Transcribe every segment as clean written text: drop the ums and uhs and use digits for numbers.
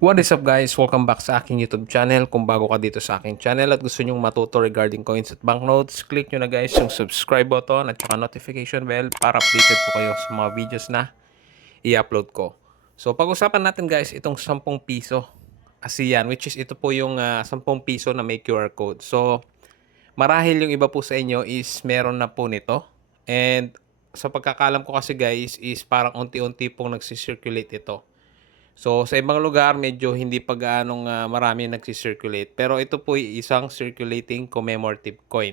What is up guys? Welcome back sa aking YouTube channel. Kung bago ka dito sa aking channel at gusto nyong matuto regarding coins at banknotes, click nyo na guys yung subscribe button at saka notification bell para updated po kayo sa mga videos na i-upload ko. So pag-usapan natin guys itong 10 piso ASEAN, which is ito po yung 10 piso na may QR code. So marahil yung iba po sa inyo is meron na po nito. And sa pagkakalam ko kasi guys is parang unti-unti pong nagsisirculate ito. So, sa ibang lugar, medyo hindi pa gaanong marami nagsisirculate. Pero ito po ay isang circulating commemorative coin.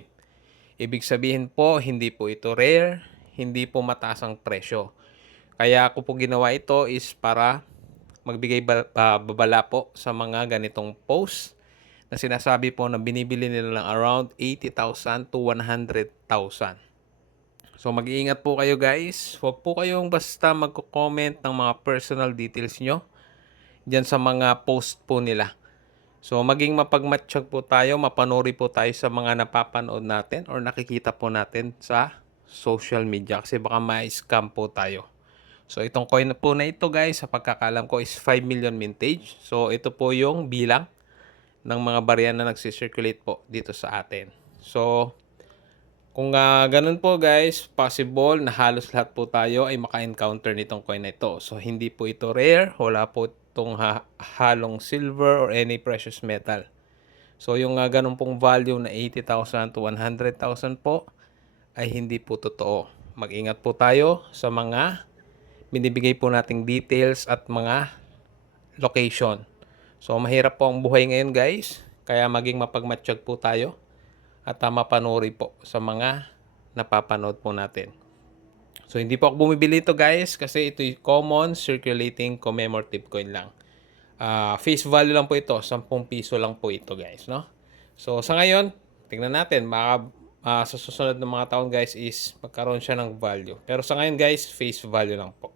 Ibig sabihin po, hindi po ito rare, hindi po mataas ang presyo. Kaya ako po ginawa ito is para magbigay babala po sa mga ganitong post na sinasabi po na binibili nila ng around 80,000 to 100,000. So mag-iingat po kayo guys. Huwag po kayong basta magko-comment ng mga personal details nyo diyan sa mga post po nila. So maging mapagmatsyag po tayo, mapanuri po tayo sa mga napapanood natin or nakikita po natin sa social media kasi baka ma-scam po tayo. So itong coin po na ito guys, sa pagkakalam ko is 5 million mintage. So ito po yung bilang ng mga barya na nagsisirculate po dito sa atin. So kung ganun po guys, possible na halos lahat po tayo ay maka-encounter nitong coin na ito. So hindi po ito rare, wala po itong halong silver or any precious metal. So yung ganun pong value na 80,000 to 100,000 po ay hindi po totoo. Mag-ingat po tayo sa mga binibigay po nating details at mga location. So mahirap po ang buhay ngayon guys, kaya maging mapagmatsyag po tayo at mapanuri po sa mga napapanood po natin. So hindi po ako bumibili ito guys kasi ito yung common circulating commemorative coin lang. Face value lang po ito, 10 piso lang po ito guys, no? So sa ngayon, tingnan natin, baka sa susunod ng mga taon guys is magkaroon siya ng value. Pero sa ngayon guys, face value lang po.